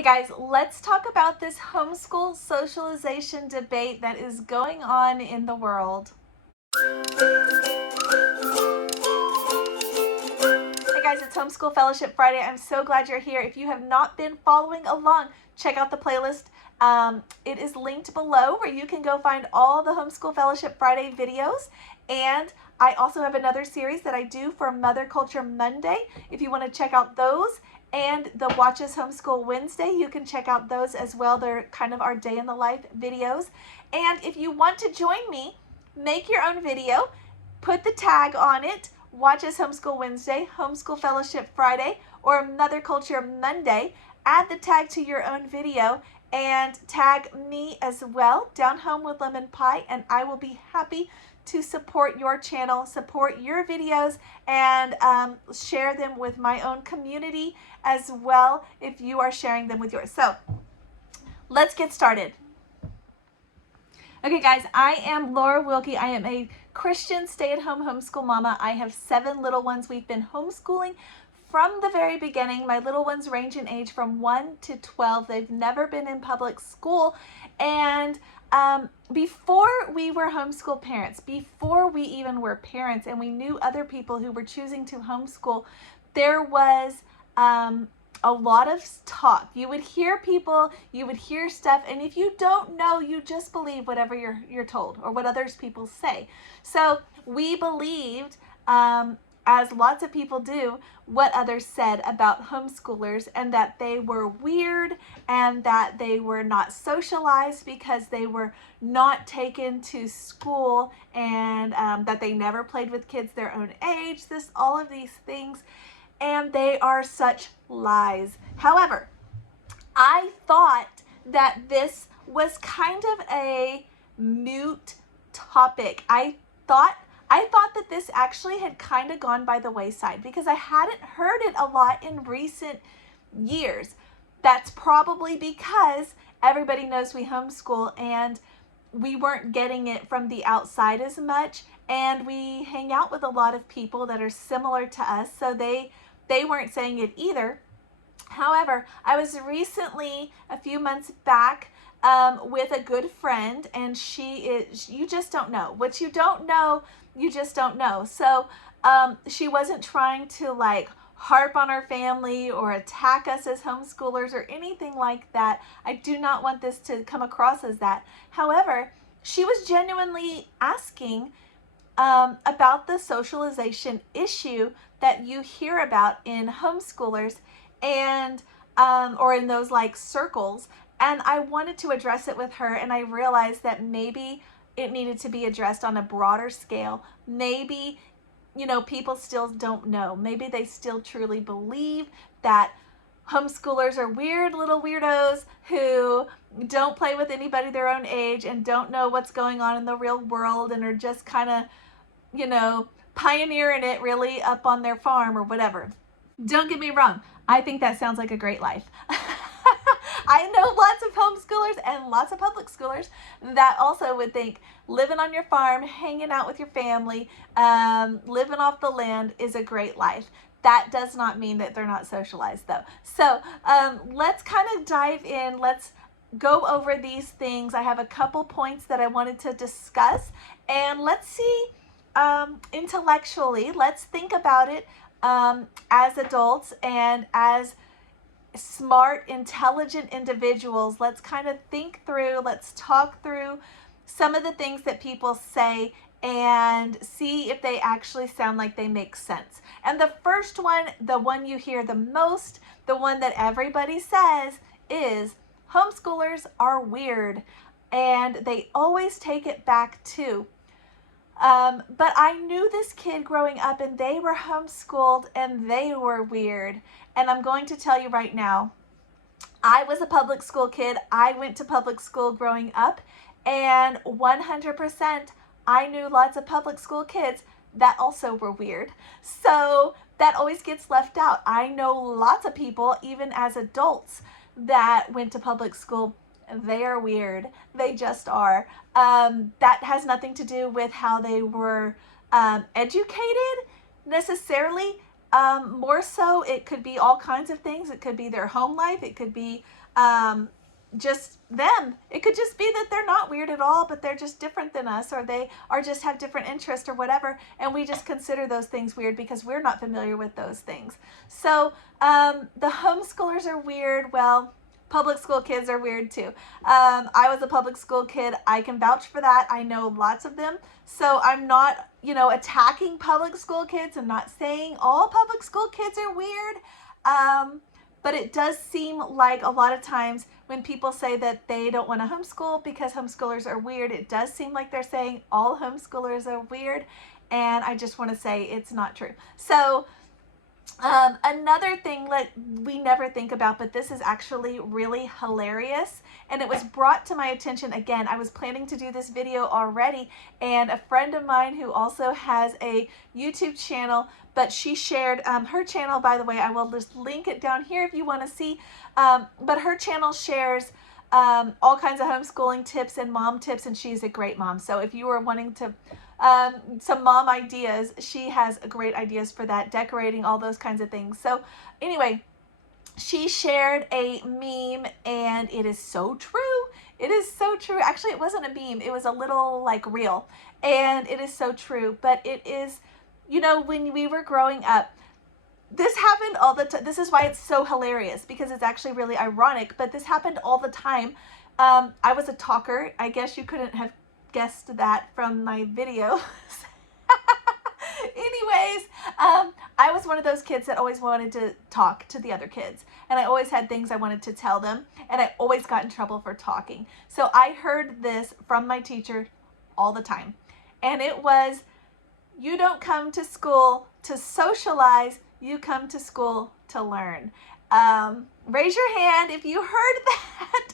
Hey guys, let's talk about this homeschool socialization debate that is going on in the world. Hey guys, it's Homeschool Fellowship Friday. I'm so glad you're here. If you have not been following along, check out the playlist. It is linked below where you can go find all the Homeschool Fellowship Friday videos. And I also have another series that I do for Mother Culture Monday. If you want to check out those, and the Watch Us Homeschool Wednesday, you can check out those as well. They're kind of our day in the life videos. And if you want to join me, make your own video, put the tag on it, Watch Us Homeschool Wednesday, Homeschool Fellowship Friday, or Mother Culture Monday. Add the tag to your own video and tag me as well, Down Home with Lemon Pie, and I will be happy to support your channel, support your videos, and share them with my own community as well if you are sharing them with yours. So let's get started. Okay guys, I am Laura Wilkie. I am a Christian stay-at-home homeschool mama. I have 7 little ones. We've been homeschooling from the very beginning. My little ones range in age from 1 to 12. They've never been in public school. And before we were homeschool parents, before we even were parents and we knew other people who were choosing to homeschool, there was a lot of talk. You would hear people, you would hear stuff, and if you don't know, you just believe whatever you're told or what others people say. So we believed, as lots of people do, what others said about homeschoolers, and that they were weird and that they were not socialized because they were not taken to school, and that they never played with kids their own age, all of these things. And they are such lies. However, I thought that this was kind of a moot topic. I thought that this actually had kind of gone by the wayside because I hadn't heard it a lot in recent years. That's probably because everybody knows we homeschool and we weren't getting it from the outside as much, and we hang out with a lot of people that are similar to us, so they weren't saying it either. However, I was recently, a few months back, with a good friend, and you just don't know. What you don't know, you just don't know. So she wasn't trying to like harp on our family or attack us as homeschoolers or anything like that. I do not want this to come across as that. However, she was genuinely asking about the socialization issue that you hear about in homeschoolers and or in those like circles, and I wanted to address it with her, and I realized that maybe it needed to be addressed on a broader scale. Maybe, you know, people still don't know. Maybe they still truly believe that homeschoolers are weird little weirdos who don't play with anybody their own age and don't know what's going on in the real world and are just kind of, you know, pioneering it really up on their farm or whatever. Don't get me wrong. I think that sounds like a great life. I know lots of homeschoolers and lots of public schoolers that also would think living on your farm, hanging out with your family, living off the land is a great life. That does not mean that they're not socialized though. So let's kind of dive in. Let's go over these things. I have a couple points that I wanted to discuss, and let's see intellectually, let's think about it as adults and as smart, intelligent individuals. Let's kind of think through, let's talk through some of the things that people say and see if they actually sound like they make sense. And the first one, the one you hear the most, the one that everybody says is homeschoolers are weird, and they always take it back to but I knew this kid growing up and they were homeschooled and they were weird. And I'm going to tell you right now, I was a public school kid. I went to public school growing up, and 100% I knew lots of public school kids that also were weird. So that always gets left out. I know lots of people, even as adults, that went to public school. They are weird. They just are. That has nothing to do with how they were educated necessarily. More so, it could be all kinds of things. It could be their home life. It could be just them. It could just be that they're not weird at all, but they're just different than us, or they are just have different interests or whatever, and we just consider those things weird because we're not familiar with those things. So the homeschoolers are weird. Well, public school kids are weird too. I was a public school kid. I can vouch for that. I know lots of them. So I'm not, attacking public school kids. I'm not saying all public school kids are weird. But it does seem like a lot of times when people say that they don't want to homeschool because homeschoolers are weird, it does seem like they're saying all homeschoolers are weird. And I just want to say it's not true. So another thing that we never think about, but this is actually really hilarious, and it was brought to my attention again. I was planning to do this video already, and a friend of mine who also has a YouTube channel, but she shared her channel, by the way, I will just link it down here if you want to see, but her channel shares all kinds of homeschooling tips and mom tips, and she's a great mom. So if you are wanting to some mom ideas, she has great ideas for that, decorating, all those kinds of things. So anyway, she shared a meme, and it is so true. It is so true. Actually, it wasn't a meme. It was a little like reel, and it is so true. But it is, when we were growing up, this happened all the time. This is why it's so hilarious, because it's actually really ironic, but this happened all the time. I was a talker. I guess you couldn't have guessed that from my video. Anyways, I was one of those kids that always wanted to talk to the other kids, and I always had things I wanted to tell them, and I always got in trouble for talking. So I heard this from my teacher all the time, and it was, you don't come to school to socialize, you come to school to learn. Raise your hand if you heard that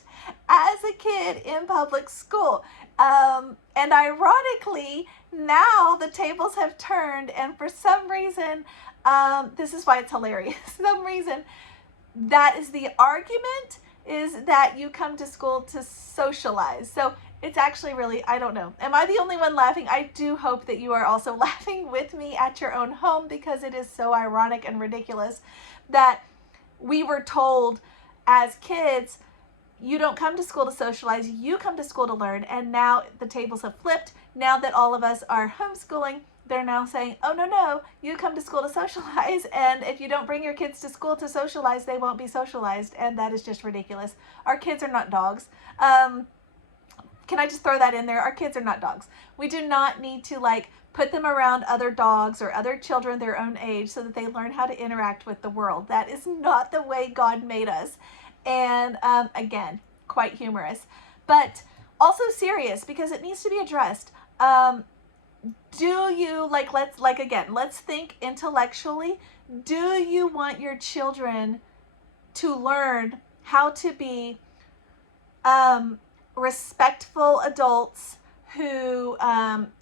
as a kid in public school. And ironically, now the tables have turned, and for some reason, this is why it's hilarious. Some reason, that is the argument, is that you come to school to socialize. So it's actually really, I don't know. Am I the only one laughing? I do hope that you are also laughing with me at your own home, because it is so ironic and ridiculous that we were told as kids, you don't come to school to socialize, you come to school to learn. And now the tables have flipped. Now that all of us are homeschooling, they're now saying, oh, no, you come to school to socialize. And if you don't bring your kids to school to socialize, they won't be socialized. And that is just ridiculous. Our kids are not dogs. Can I just throw that in there? Our kids are not dogs. We do not need to put them around other dogs or other children their own age so that they learn how to interact with the world. That is not the way God made us. And again, quite humorous, but also serious, because it needs to be addressed. Do you, let's think intellectually. Do you want your children to learn how to be respectful adults who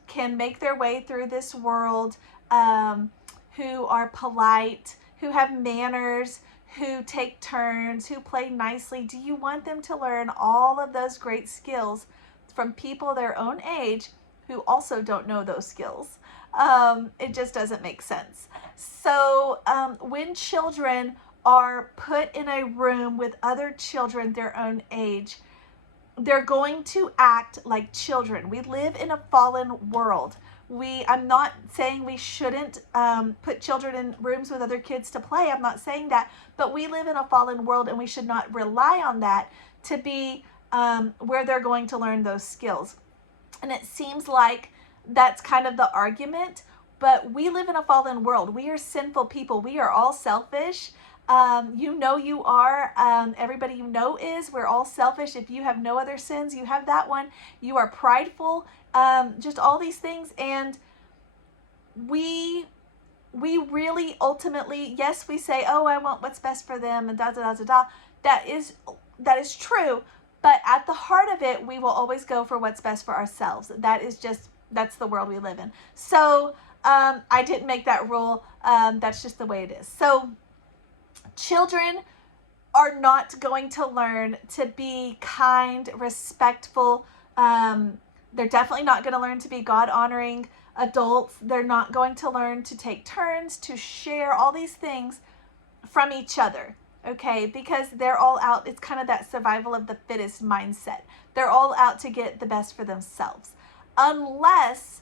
can make their way through this world, who are polite, who have manners, who take turns, who play nicely? Do you want them to learn all of those great skills from people their own age who also don't know those skills? It just doesn't make sense. So when children are put in a room with other children their own age, they're going to act like children. We live in a fallen world. I'm not saying we shouldn't put children in rooms with other kids to play. I'm not saying that, but we live in a fallen world, and we should not rely on that to be where they're going to learn those skills. And it seems like that's kind of the argument, but we live in a fallen world. We are sinful people. We are all selfish. You are, everybody is, we're all selfish. If you have no other sins, you have that one. You are prideful, just all these things. And we really ultimately, yes, we say, oh, I want what's best for them, and da, da, da, da, da. That is true. But at the heart of it, we will always go for what's best for ourselves. That's the world we live in. So, I didn't make that rule. That's just the way it is. So, children are not going to learn to be kind, respectful. They're definitely not going to learn to be God-honoring. adults. They're not going to learn to take turns, to share all these things from each other, okay? Because they're all out. It's kind of that survival of the fittest mindset. They're all out to get the best for themselves. Unless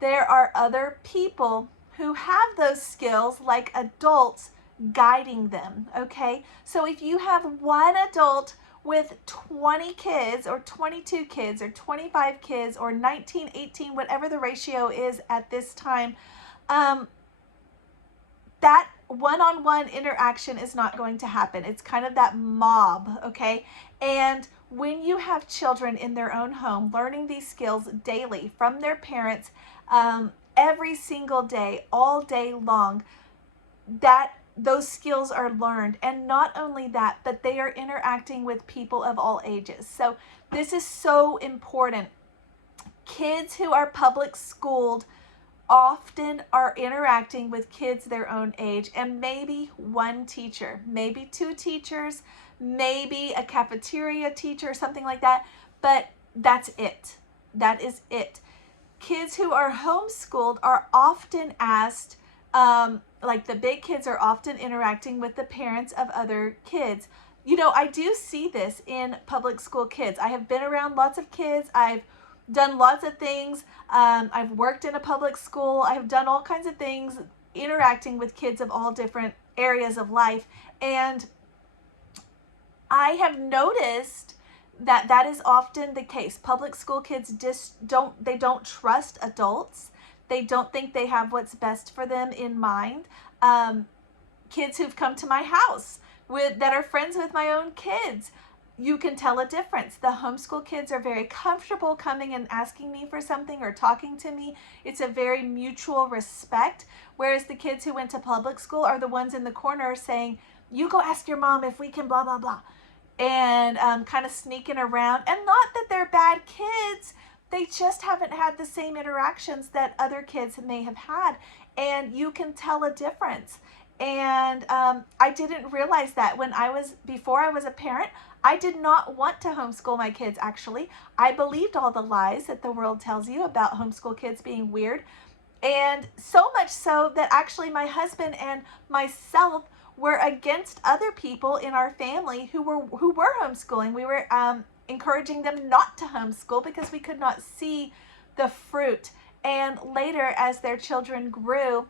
there are other people who have those skills, like adults guiding them, okay? So if you have one adult with 20 kids or 22 kids or 25 kids or 19, 18, whatever the ratio is at this time, that one-on-one interaction is not going to happen. It's kind of that mob, okay? And when you have children in their own home learning these skills daily from their parents, every single day, all day long, that those skills are learned. And not only that, but they are interacting with people of all ages. So this is so important. Kids who are public schooled often are interacting with kids their own age, and maybe one teacher, maybe two teachers, maybe a cafeteria teacher, something like that, but that's it. That is it. Kids who are homeschooled are often asked, like the big kids are often interacting with the parents of other kids. You know, I do see this in public school kids. I have been around lots of kids. I've done lots of things. I've worked in a public school. I've done all kinds of things interacting with kids of all different areas of life. And I have noticed that that is often the case. Public school kids don't trust adults. They don't think they have what's best for them in mind. Kids who've come to my house that are friends with my own kids, you can tell a difference. The homeschool kids are very comfortable coming and asking me for something or talking to me. It's a very mutual respect. Whereas the kids who went to public school are the ones in the corner saying, you go ask your mom if we can blah, blah, blah. And kind of sneaking around. And not that they're bad kids. They just haven't had the same interactions that other kids may have had. And you can tell a difference. And I didn't realize that before I was a parent, I did not want to homeschool my kids, actually. I believed all the lies that the world tells you about homeschool kids being weird. And so much so that actually my husband and myself were against other people in our family who were homeschooling. We were encouraging them not to homeschool because we could not see the fruit. And later, as their children grew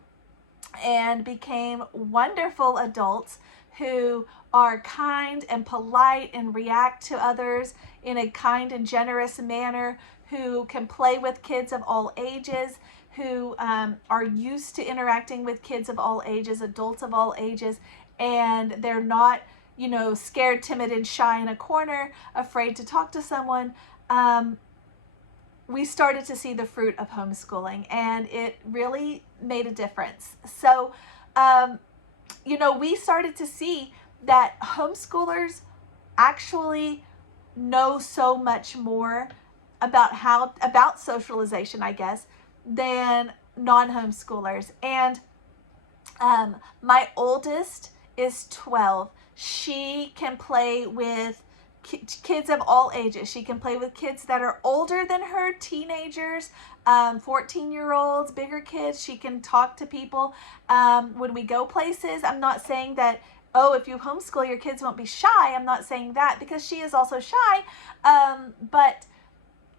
and became wonderful adults who are kind and polite and react to others in a kind and generous manner, who can play with kids of all ages, who are used to interacting with kids of all ages, adults of all ages, and they're not, scared, timid, and shy in a corner, afraid to talk to someone. We started to see the fruit of homeschooling, and it really made a difference. So, we started to see that homeschoolers actually know so much more about socialization, I guess, than non-homeschoolers. And my oldest is 12. She can play with kids of all ages. She can play with kids that are older than her, teenagers, 14-year-olds, bigger kids. She can talk to people. When we go places, I'm not saying that, if you homeschool, your kids won't be shy. I'm not saying that, because she is also shy, but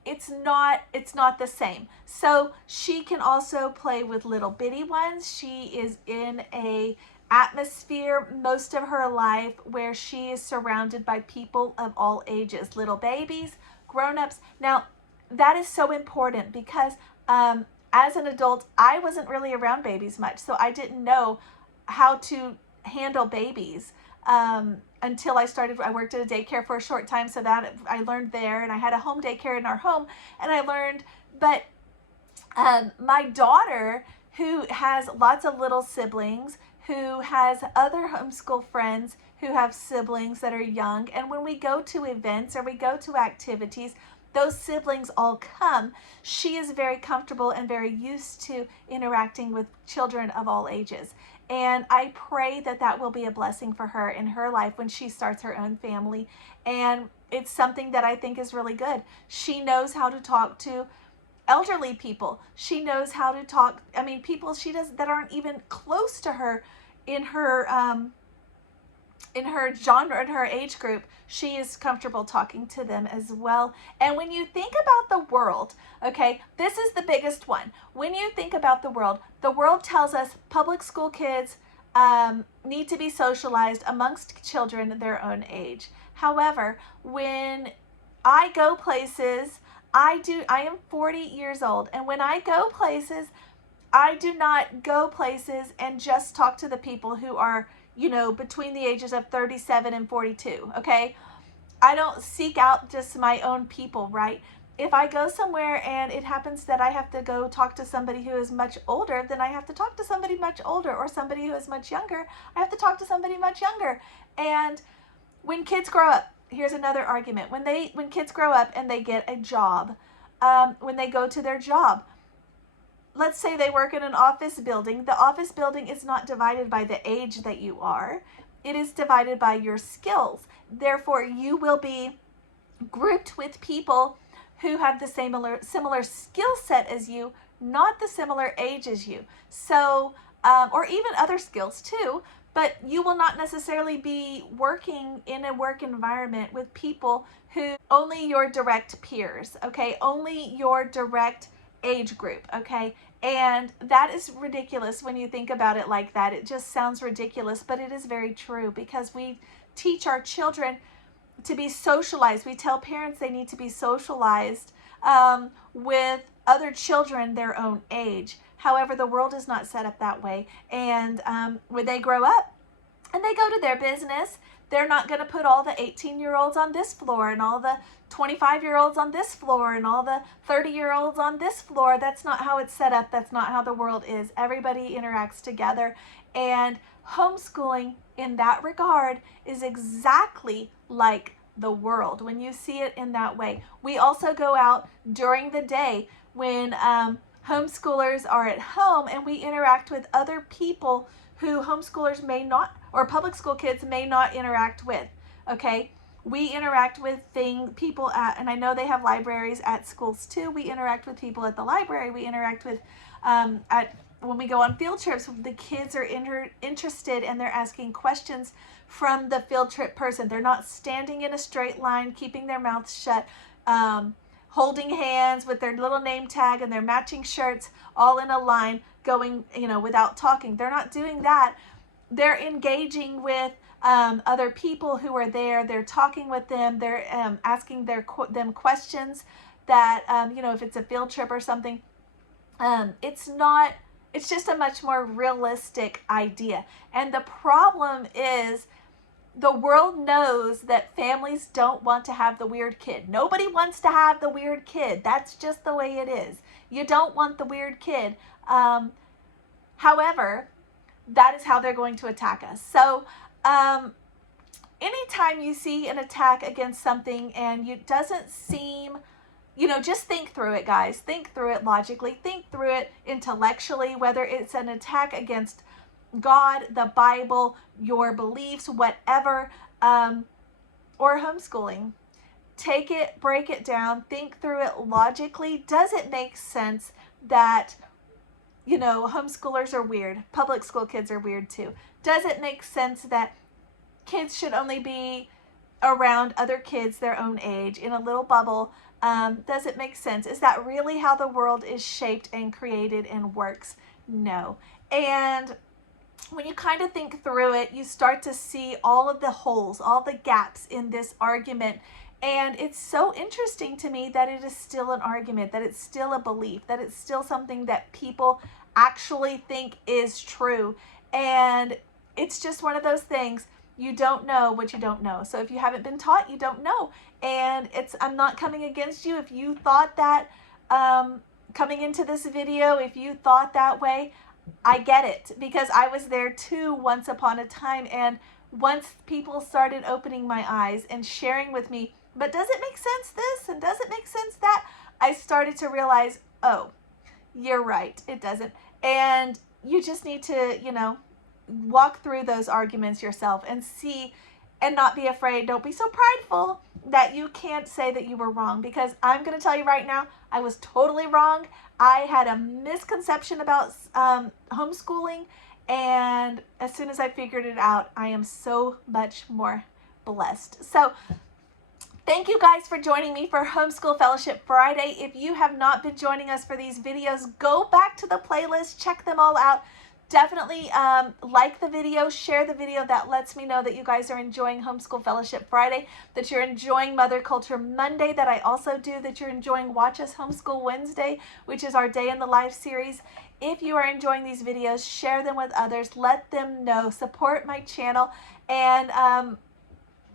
it's not the same. So she can also play with little bitty ones. She is in a atmosphere most of her life where she is surrounded by people of all ages, little babies, grown-ups. Now, that is so important because as an adult, I wasn't really around babies much, so I didn't know how to handle babies until I worked at a daycare for a short time, so that I learned there, and I had a home daycare in our home, and I learned. But my daughter, who has lots of little siblings, who has other homeschool friends who have siblings that are young, and when we go to events or we go to activities, those siblings all come. She is very comfortable and very used to interacting with children of all ages. And I pray that that will be a blessing for her in her life when she starts her own family. And it's something that I think is really good. She knows how to talk to elderly people. She knows how to talk. I mean, people she does that aren't even close to her in her genre, in her age group. She is comfortable talking to them as well. And when you think about the world, okay, this is the biggest one. When you think about the world tells us public school kids need to be socialized amongst children their own age. However, when I go places, I am 40 years old, and when I go places, I do not go places and just talk to the people who are, between the ages of 37 and 42, okay? I don't seek out just my own people, right? If I go somewhere and it happens that I have to go talk to somebody who is much older, then I have to talk to somebody much older, or somebody who is much younger, I have to talk to somebody much younger. And when kids grow up, here's another argument. When kids grow up and they get a job, when they go to their job, let's say they work in an office building. The office building is not divided by the age that you are. It is divided by your skills. Therefore, you will be grouped with people who have the similar skill set as you, not the similar age as you. So, or even other skills too, but you will not necessarily be working in a work environment with people who only your direct peers, okay? Only your direct age group, okay? And that is ridiculous when you think about it like that. It just sounds ridiculous, but it is very true, because we teach our children to be socialized. We tell parents they need to be socialized with other children their own age. However, the world is not set up that way. And when they grow up and they go to their business, they're not going to put all the 18-year-olds on this floor and all the 25-year-olds on this floor and all the 30-year-olds on this floor. That's not how it's set up. That's not how the world is. Everybody interacts together. And homeschooling in that regard is exactly like the world when you see it in that way. We also go out during the day when homeschoolers are at home, and we interact with other people who homeschoolers may not, or public school kids may not interact with, okay? We interact with people at, and I know they have libraries at schools too. We interact with people at the library. We interact with, when we go on field trips, the kids are interested, and they're asking questions from the field trip person. They're not standing in a straight line, keeping their mouths shut, holding hands with their little name tag and their matching shirts all in a line, going, without talking. They're not doing that. They're engaging with other people who are there. They're talking with them. They're asking them questions that, if it's a field trip or something, it's just a much more realistic idea. And the problem is, the world knows that families don't want to have the weird kid. Nobody wants to have the weird kid. That's just the way it is. You don't want the weird kid. However, that is how they're going to attack us. So anytime you see an attack against something and it doesn't seem, just think through it, guys. Think through it logically. Think through it intellectually, whether it's an attack against God, the Bible, your beliefs, whatever, or homeschooling. Take it, break it down, think through it logically. Does it make sense that, homeschoolers are weird? Public school kids are weird too. Does it make sense that kids should only be around other kids their own age in a little bubble? Does it make sense? Is that really how the world is shaped and created and works? No. And when you kind of think through it, you start to see all of the holes, all the gaps in this argument. And it's so interesting to me that it is still an argument, that it's still a belief, that it's still something that people actually think is true. And it's just one of those things. You don't know what you don't know. So if you haven't been taught, you don't know. And I'm not coming against you. If you thought that coming into this video, if you thought that way, I get it, because I was there too once upon a time. And once people started opening my eyes and sharing with me, but does it make sense this? And does it make sense that? I started to realize, oh, you're right, it doesn't. And you just need to, walk through those arguments yourself and see, and not be afraid. Don't be so prideful. that you can't say that you were wrong, because I'm going to tell you right now, I was totally wrong. I had a misconception about homeschooling, and as soon as I figured it out, I am so much more blessed. So thank you guys for joining me for Homeschool Fellowship Friday. If you have not been joining us for these videos, go back to the playlist, check them all out. Definitely like the video, share the video. That lets me know that you guys are enjoying Homeschool Fellowship Friday, that you're enjoying Mother Culture Monday, that I also do, that you're enjoying Watch Us Homeschool Wednesday, which is our Day in the Life series. If you are enjoying these videos, share them with others. Let them know. Support my channel. And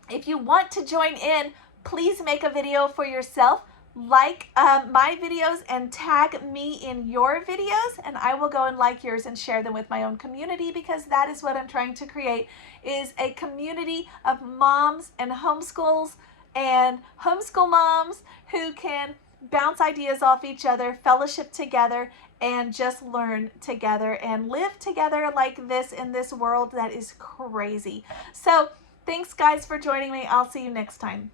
if you want to join in, please make a video for yourself. Like my videos and tag me in your videos, and I will go and like yours and share them with my own community, because that is what I'm trying to create, is a community of moms and homeschools and homeschool moms who can bounce ideas off each other, fellowship together, and just learn together and live together like this in this world that is crazy. So thanks guys for joining me. I'll see you next time.